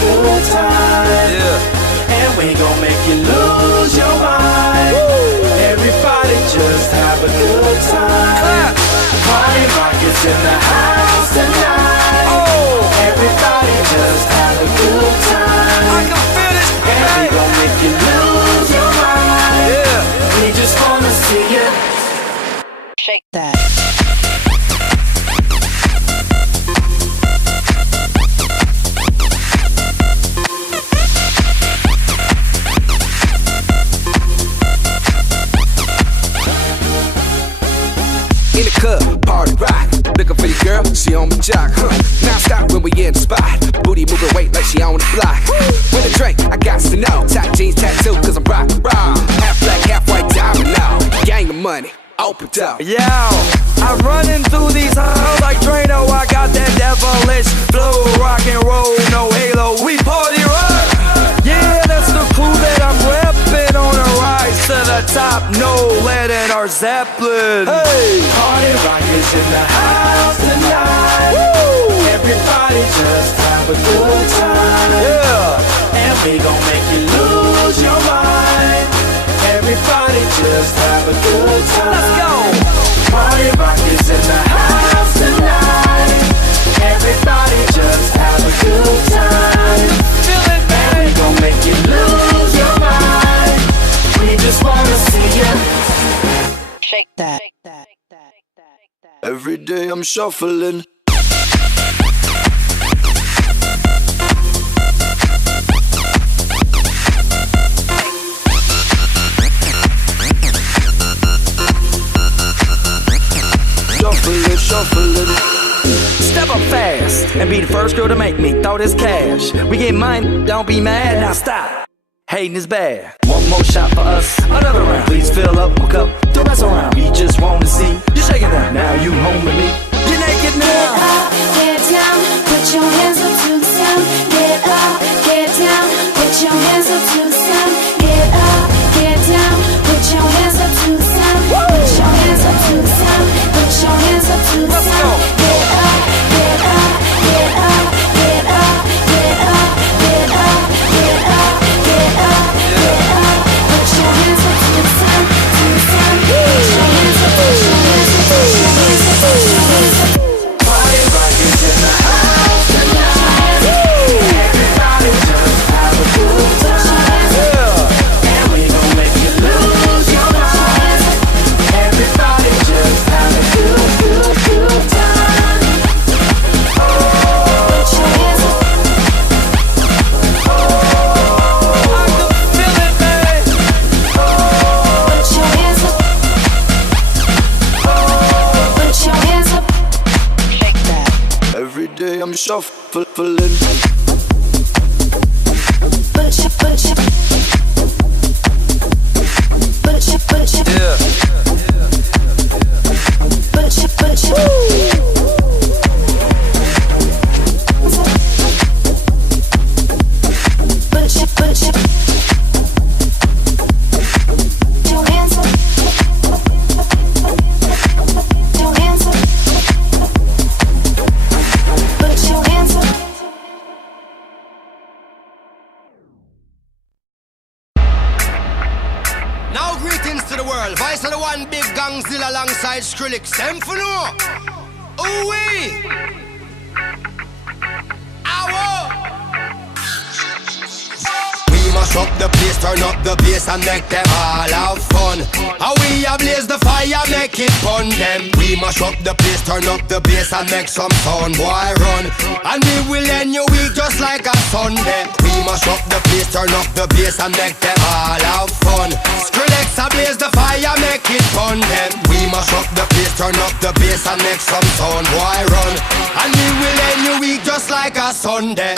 good time. Yeah. And we gon' make you lose your mind. Everybody just have a good time. Party rock is in the house tonight. Everybody just have a good time. I can feel this, and we gon' make you lose your mind. Yeah. We just wanna see you shake that. In the club, party rock. Looking for your girl, she on my jock, huh? Now stop when we in the spot. Booty moving weight like she on the block. With a drink, I got to know. Tight jeans, tattoo, cause I'm rock, raw. Half black, half white, diamond now. Gang of money, open up. Yo, I'm running through these halls like Drano. I got that devilish flow, rock and roll, no halo. We party rock. Yeah, that's the crew that I'm reppin' on a rise to the top. No lead in our Zeppelin. Hey, party rock is in the house tonight. Woo! Everybody just have a good time. Yeah, and we gon' make you lose your mind. Everybody just have a good time. Let's go. Party rock is in the house tonight. Everybody just have a good time. Feel it, baby. And we gon' make you lose your mind. We just wanna see you shake that. Every day I'm shuffling. Shuffling. Step up fast and be the first girl to make me throw this cash. We get mine, don't be mad, now stop. Hating is bad. One more shot for us, another round. Please fill up my cup, don't mess around. We just want to see you shaking that. Now you home with me. You're naked now. Get up, get down, put your hands up to the sound. Get up, get down, put your hands up to the sound. Get up, get down, put your hands up to the sound. Put your hands up to the sound. Put your hands up to the sound. Get up, get up, get up, get up, get up, get up, get up, get up, get up. Put your hands up to the sound, to the sound. Put your hands up, put your hands up, put your hands up, put your hands up. party rock is in the house tonight. Everybody just have a good time. And we gon' make you lose your mind. Everybody just have a good time. Put your hands up. I can feel it, baby. Put your hands up. Put your hands up. Shake that. Every day I'm shuffling. Put your, put your, put your, put your, Yeah. put your, put your. Put your, put your. Your hands up. Your hands up. Put your hands up. Now greetings to the world. Voice of the one big gangzilla alongside Skrillex. Them for no. Ooh-wee. Ow. We mash up the place, turn up the bass and make them all have fun. How we ablaze the fire, make it fun them. We mash up the place, turn up the bass and make some sound, boy run. And we will end your week just like a Sunday. We mash up the place, turn up the bass and make them all have fun. Skrillex ablaze the fire, make it fun them. We mash up the place, turn up the bass and make some sound, boy run. And we will end your week just like a Sunday.